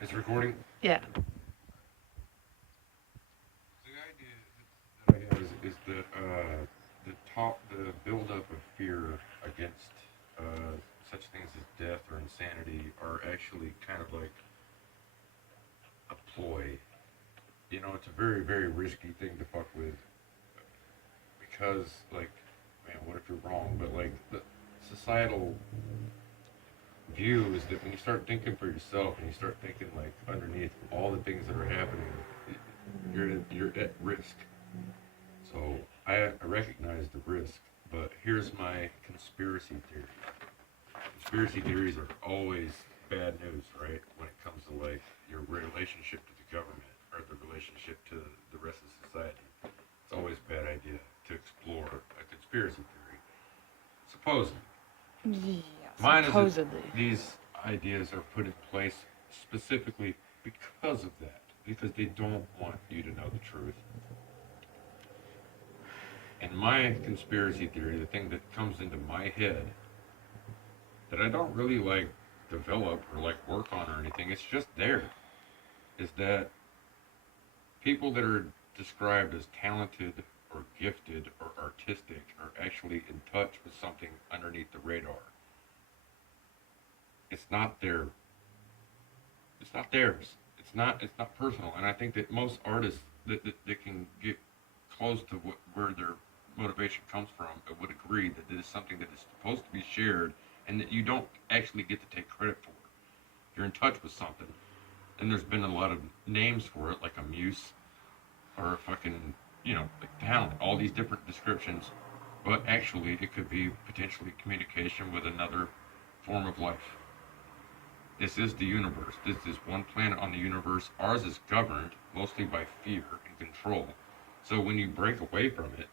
It's recording. Yeah. The idea that I have is the build up of fear against such things as death or insanity are actually kind of like a ploy. You know, it's a very very risky thing to fuck with because like, man, what if you're wrong? But like the societal view is that when you start thinking for yourself and you start thinking like underneath all the things that are happening, you're at risk. So I recognize the risk, but here's my conspiracy theory. Conspiracy theories are always bad news, right? When it comes to like your relationship to the government or the relationship to the rest of society, it's always a bad idea to explore a conspiracy theory. Supposedly, Yeah, mine is that supposedly. these ideas are put in place specifically because of that, because they don't want you to know the truth. And my conspiracy theory, the thing that comes into my head that I don't really like develop or like work on or anything, it's just there, is that people that are described as talented or gifted or artistic are actually in touch with something underneath the radar. It's not their it's not theirs. It's not personal. And I think that most artists that can get close to where their motivation comes from would agree that this is something that is supposed to be shared and that you don't actually get to take credit for. You're in touch with something. And there's been a lot of names for it, like a muse or a fucking, like talent, all these different descriptions. But actually, it could be potentially communication with another form of life. This is the universe. This is one planet on the universe. Ours is governed mostly by fear and control. So when you break away from it,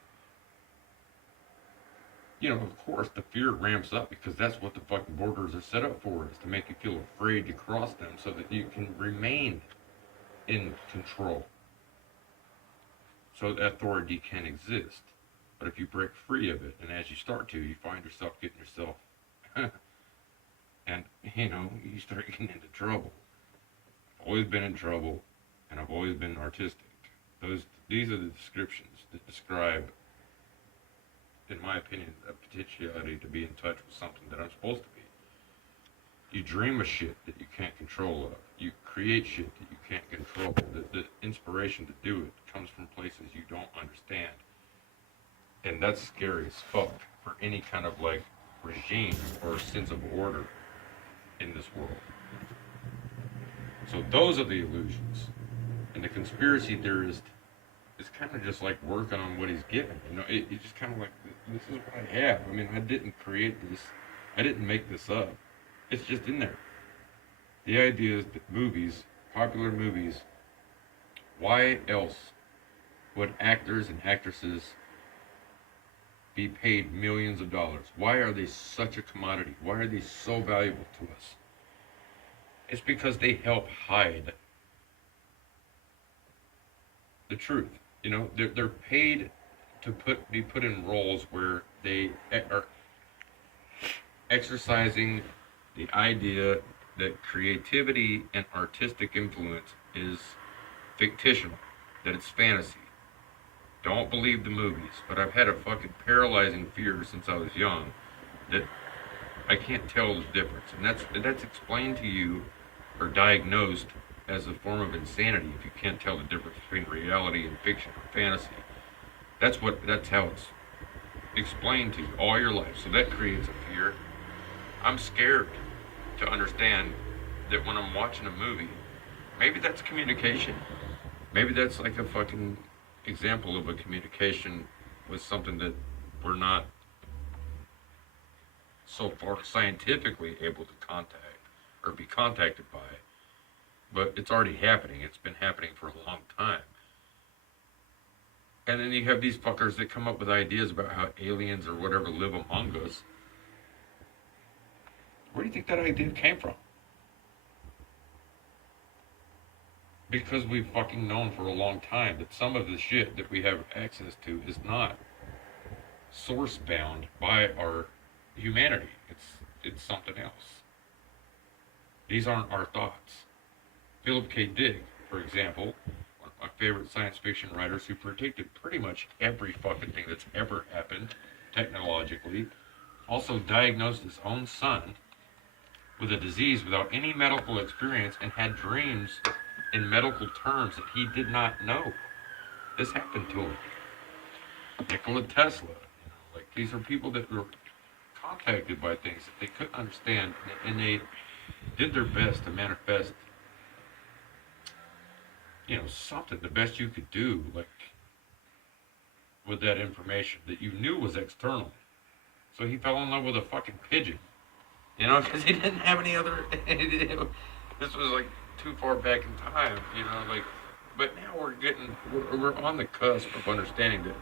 of course, the fear ramps up because that's what the fucking borders are set up for, is to make you feel afraid to cross them so that you can remain in control. So that authority can exist. But if you break free of it, and as you start to, you find yourself getting yourself, and, you start getting into trouble. I've always been in trouble, and I've always been artistic. These are the descriptions that describe, in my opinion, a potentiality to be in touch with something that I'm supposed to be. You dream of shit that you can't control of. You create shit that you can't control. The inspiration to do it comes from places you don't understand. And that's scary as fuck for any kind of like regime or sense of order in this world. So those are the illusions. And the conspiracy theorist is kind of just like working on what he's given. It's just kind of like, this is what I have. I mean, I didn't create this. I didn't make this up. It's just in there. The idea is that movies, popular movies, why else would actors and actresses be paid millions of dollars? Why are they such a commodity? Why are they so valuable to us? It's because they help hide the truth. They're paid to be put in roles where they are exercising the idea that creativity and artistic influence is fictional, that it's fantasy. Don't believe the movies, but I've had a fucking paralyzing fear since I was young that I can't tell the difference, and that's explained to you or diagnosed as a form of insanity if you can't tell the difference between reality and fiction or fantasy. That's how it's explained to you all your life. So that creates a fear. I'm scared to understand that when I'm watching a movie, maybe that's communication. Maybe that's like a fucking example of a communication with something that we're not so far scientifically able to contact or be contacted by. But it's already happening. It's been happening for a long time. And then you have these fuckers that come up with ideas about how aliens or whatever live among us. Where do you think that idea came from? Because we've fucking known for a long time that some of the shit that we have access to is not source bound by our humanity. It's something else. These aren't our thoughts. Philip K. Dick, for example, one of my favorite science fiction writers who predicted pretty much every fucking thing that's ever happened technologically, also diagnosed his own son with a disease without any medical experience and had dreams in medical terms that he did not know. This happened to him. Nikola Tesla, like these are people that were contacted by things that they couldn't understand, and they did their best to manifest, something the best you could do, like with that information that you knew was external. So he fell in love with a fucking pigeon, because he didn't have any other. This was like too far back in time, like. But now we're on the cusp of understanding that.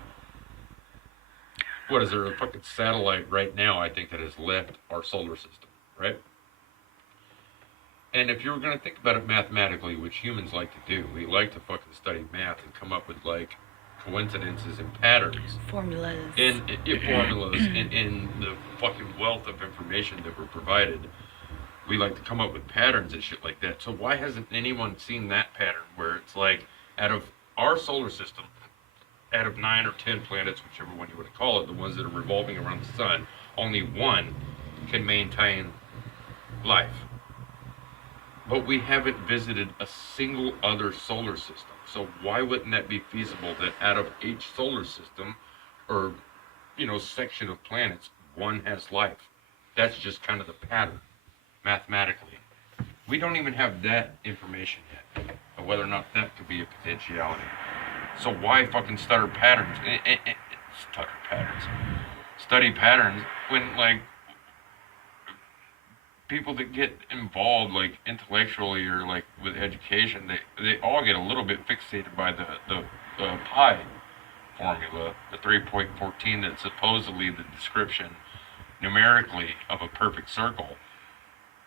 What is there, a fucking satellite right now, I think, that has left our solar system, right? And if you were going to think about it mathematically, which humans like to do, we like to fucking study math and come up with, like, coincidences and patterns. Formulas. Formulas in the fucking wealth of information that we're provided. We like to come up with patterns and shit like that. So why hasn't anyone seen that pattern where it's like, out of our solar system, out of 9 or 10 planets, whichever one you want to call it, the ones that are revolving around the sun, only one can maintain life. But we haven't visited a single other solar system. So why wouldn't that be feasible that out of each solar system or, section of planets, one has life? That's just kind of the pattern, mathematically. We don't even have that information yet, of whether or not that could be a potentiality. So why fucking study patterns when, like, people that get involved, like, intellectually or, like, with education, they all get a little bit fixated by the pi formula, the 3.14, that's supposedly the description numerically of a perfect circle.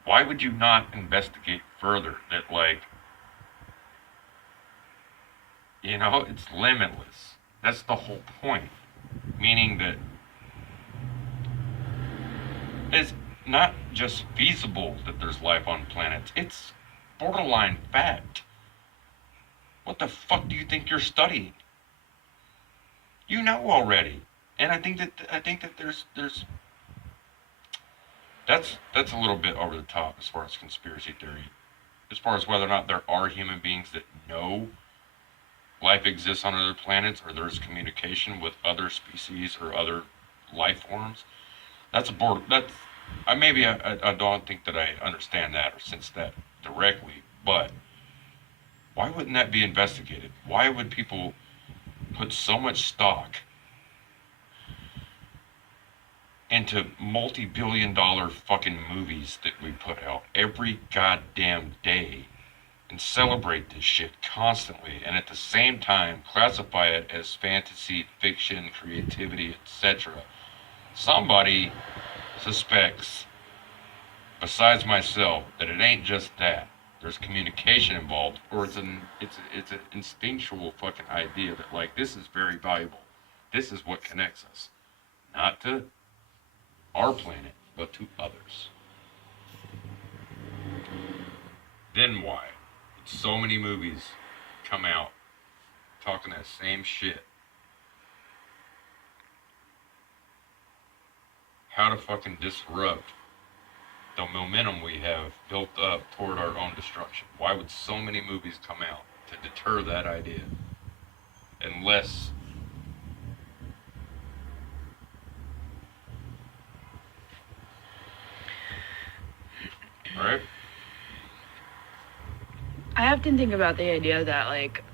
Why would you not investigate further that, like, it's limitless? That's the whole point. Meaning that it's not just feasible that there's life on planets, it's borderline fact. What the fuck do you think you're studying? You know already. And I think that there's that's a little bit over the top as far as conspiracy theory. As far as whether or not there are human beings that know life exists on other planets, or there's communication with other species or other life forms. I don't think that I understand that or sense that directly, but why wouldn't that be investigated? Why would people put so much stock into multi-billion-dollar fucking movies that we put out every goddamn day and celebrate this shit constantly, and at the same time classify it as fantasy, fiction, creativity, etc.? Somebody suspects, besides myself, that it ain't just that. There's communication involved, or it's an instinctual fucking idea that, like, this is very valuable. This is what connects us, not to our planet, but to others. Then why? So many movies come out talking that same shit. How to fucking disrupt the momentum we have built up toward our own destruction. Why would so many movies come out to deter that idea? Unless right? I often think about the idea that, like,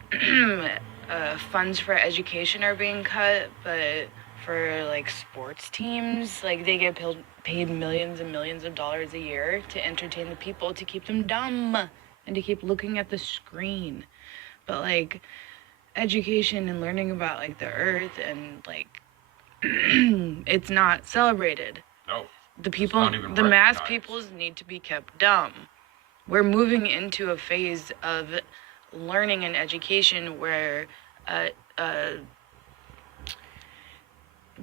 funds for education are being cut, but for, like, sports teams, like, they get paid millions and millions of dollars a year to entertain the people, to keep them dumb and to keep looking at the screen. But, like, education and learning about, like, the earth and, like, it's not celebrated. No. The people, the mass peoples need to be kept dumb. We're moving into a phase of learning and education where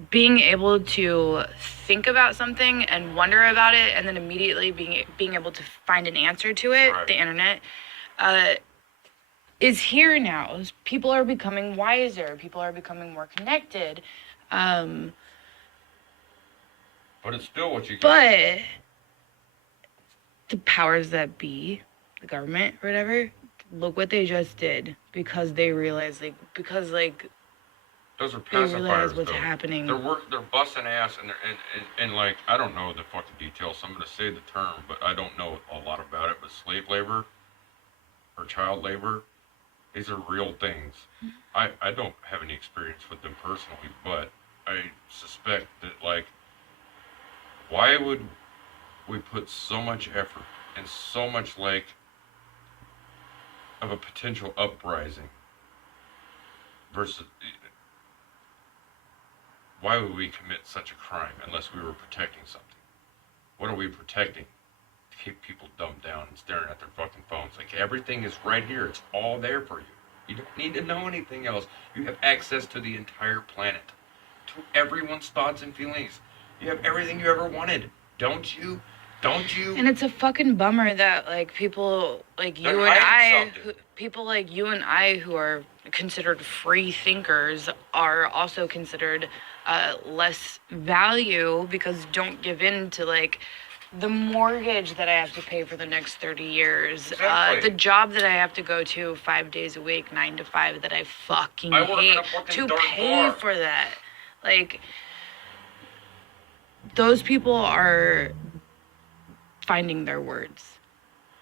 being able to think about something and wonder about it, and then immediately being able to find an answer to it, Right. the internet, is here now. People are becoming wiser. People are becoming more connected. But it's still what you get. But the powers that be, the government or whatever, look what they just did, because they realized, because Those are they realize pacifiers, what's though. happening. They're busting ass, and like, I don't know the fucking details, so I'm gonna say the term, but I don't know a lot about it. But slave labor or child labor, these are real things. I don't have any experience with them personally, but I suspect that, like, why would we put so much effort and so much, like, of a potential uprising versus, why would we commit such a crime unless we were protecting something? What are we protecting? To keep people dumbed down and staring at their fucking phones. Like, everything is right here. It's all there for you. You don't need to know anything else. You have access to the entire planet, to everyone's thoughts and feelings. You have everything you ever wanted. Don't you? Don't you? And it's a fucking bummer that, like, people like you and I, people like you and I who are considered free thinkers are also considered less value, because don't give in to, like, the mortgage that I have to pay for the next 30 years, Exactly. the job that I have to go to 5 days a week, 9 to 5, that I fucking I work in hate, a fucking to dark pay bar. for that. Like, those people are finding their words.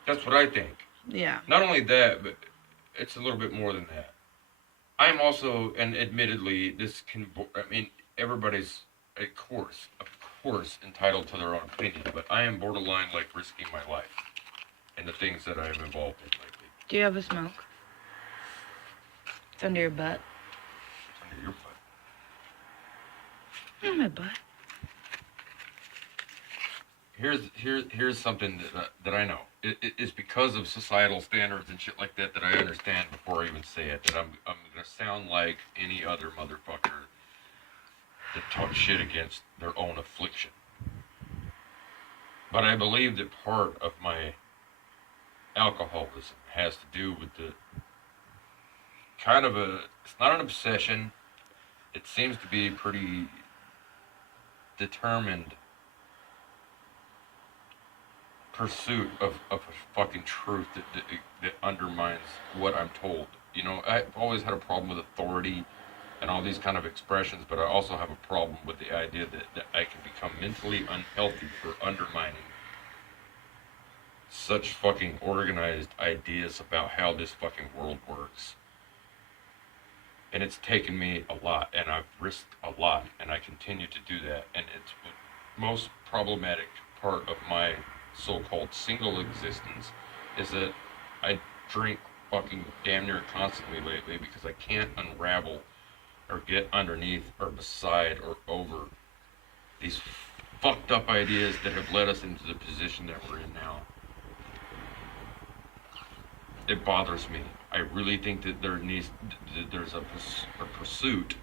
That's what I think. Yeah. Not only that, but it's a little bit more than that. I'm also, and admittedly, I mean, everybody's, of course, entitled to their own opinion, but I am borderline, like, risking my life in the things that I am involved in lately. Do you have a smoke? It's under your butt. It's under your butt. On my butt. Here's something that I know. It's because of societal standards and shit like that I understand before I even say it, that I'm gonna sound like any other motherfucker that talks shit against their own affliction. But I believe that part of my alcoholism has to do with the kind of it's not an obsession. It seems to be pretty determined pursuit of a fucking truth that undermines what I'm told. You know, I've always had a problem with authority and all these kind of expressions, but I also have a problem with the idea that I can become mentally unhealthy for undermining such fucking organized ideas about how this fucking world works. And it's taken me a lot, and I've risked a lot, and I continue to do that. And it's the most problematic part of my so-called single existence is that I drink fucking damn near constantly lately because I can't unravel or get underneath or beside or over these fucked up ideas that have led us into the position that we're in now. It bothers me. I really think that there's a pursuit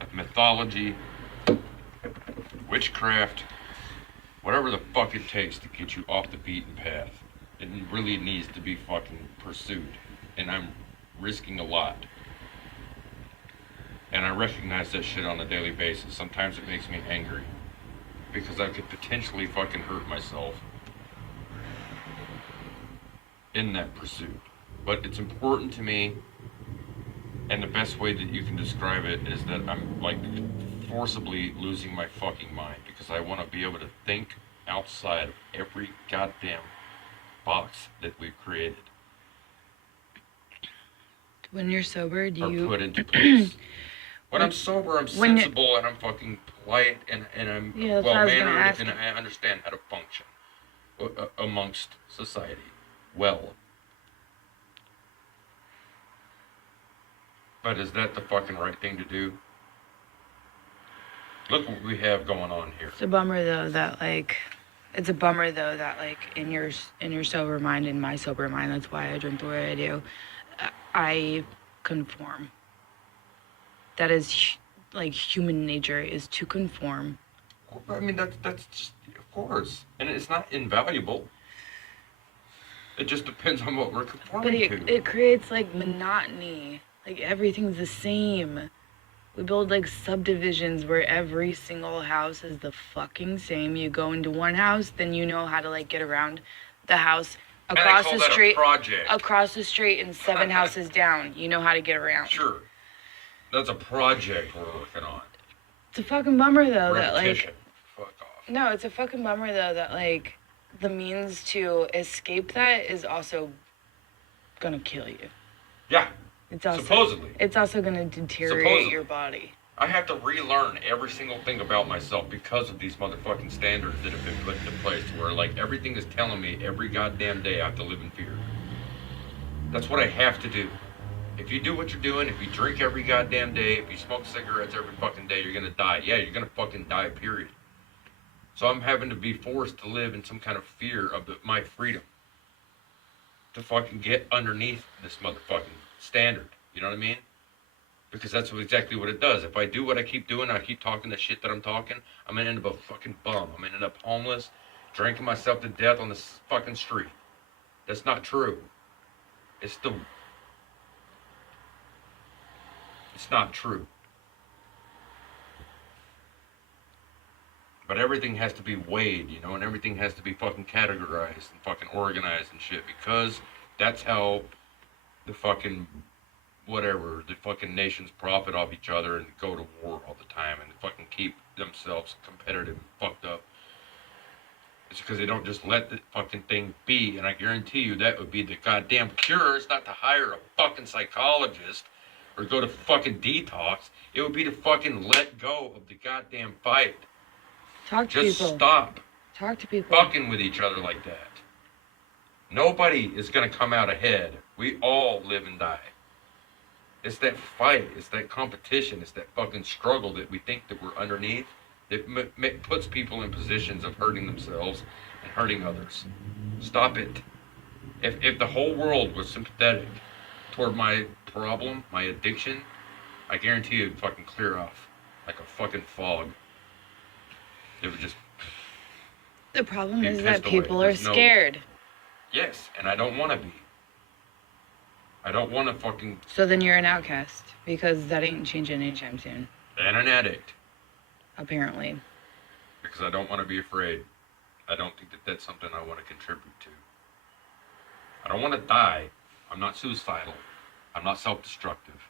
of mythology, witchcraft, whatever the fuck it takes to get you off the beaten path. It really needs to be fucking pursued. And I'm risking a lot. And I recognize that shit on a daily basis. Sometimes it makes me angry. Because I could potentially fucking hurt myself in that pursuit. But it's important to me, and the best way that you can describe it is that I'm, like, forcibly losing my fucking mind, because I want to be able to think outside of every goddamn box that we've created. When you're sober, do you... Or put into place. When I'm sober, I'm sensible, and I'm fucking polite, and I'm well-mannered, and I understand how to function amongst society well. But is that the fucking right thing to do? Look what we have going on here. It's a bummer though that like in your sober mind, in my sober mind, that's why I drink the way I do. I conform. that is like human nature is to conform. I mean, that's just, of course. And it's not invaluable. It just depends on what we're But conforming to. it creates like monotony. Like everything's the same. We build like subdivisions where every single house is the fucking same. You go into one house, then you know how to like get around the house across the street. Across the street and 7 houses down. You know how to get around. Sure. That's a project we're working on. It's a fucking bummer though Repetition. that like Fuck off. no, it's a fucking bummer though that like the means to escape that is also gonna kill you. Yeah. It's also, supposedly. It's also gonna deteriorate your body. I have to relearn every single thing about myself because of these motherfucking standards that have been put into place where like everything is telling me every goddamn day I have to live in fear. That's what I have to do. If you do what you're doing, if you drink every goddamn day, if you smoke cigarettes every fucking day, you're gonna die. Yeah, you're gonna fucking die, period. So I'm having to be forced to live in some kind of fear of my freedom. To fucking get underneath this motherfucking standard. You know what I mean? Because that's exactly what it does. If I do what I keep doing, I keep talking the shit that I'm talking, I'm gonna end up a fucking bum. I'm gonna end up homeless, drinking myself to death on this fucking street. That's not true. It's not true. But everything has to be weighed, you know, and everything has to be fucking categorized and fucking organized and shit because that's how the fucking whatever, the fucking nations profit off each other and go to war all the time and fucking keep themselves competitive and fucked up. It's because they don't just let the fucking thing be, and I guarantee you that would be the goddamn cure. It's not to hire a fucking psychologist or go to fucking detox. It would be to fucking let go of the goddamn fight. Talk to Just people. stop Talk to people. fucking with each other like that. Nobody is gonna come out ahead. We all live and die. It's that fight, it's that competition, it's that fucking struggle that we think that we're underneath that puts people in positions of hurting themselves and hurting others. Stop it. If the whole world was sympathetic toward my problem, my addiction, I guarantee it would fucking clear off like a fucking fog. It would just... The problem be is that pissed away. people are There's no- scared. Yes, and I don't want to be. I don't want to fucking... So then you're an outcast because that ain't changing anytime soon. And an addict. Apparently. Because I don't want to be afraid. I don't think that that's something I want to contribute to. I don't want to die. I'm not suicidal. I'm not self-destructive.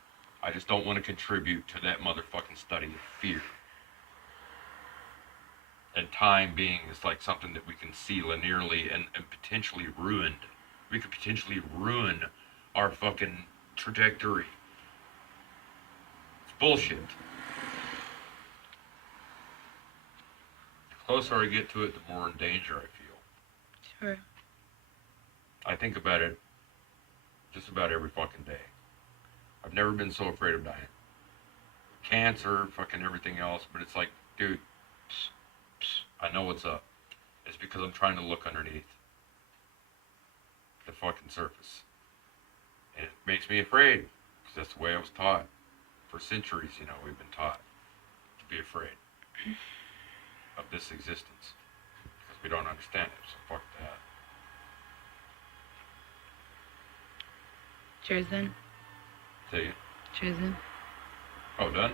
I just don't want to contribute to that motherfucking study of fear. And time being is like something that we can see linearly and potentially ruined. We could potentially ruin our fucking trajectory. It's bullshit. The closer I get to it, the more in danger I feel. Sure. I think about it just about every fucking day. I've never been so afraid of dying. Cancer, fucking everything else, but it's like, dude, I know what's up. It's because I'm trying to look underneath the fucking surface. And it makes me afraid, because that's the way I was taught. For centuries, you know, we've been taught to be afraid of this existence. Because we don't understand it, so fuck that. Cheers then. See you. Cheers then. Oh, done?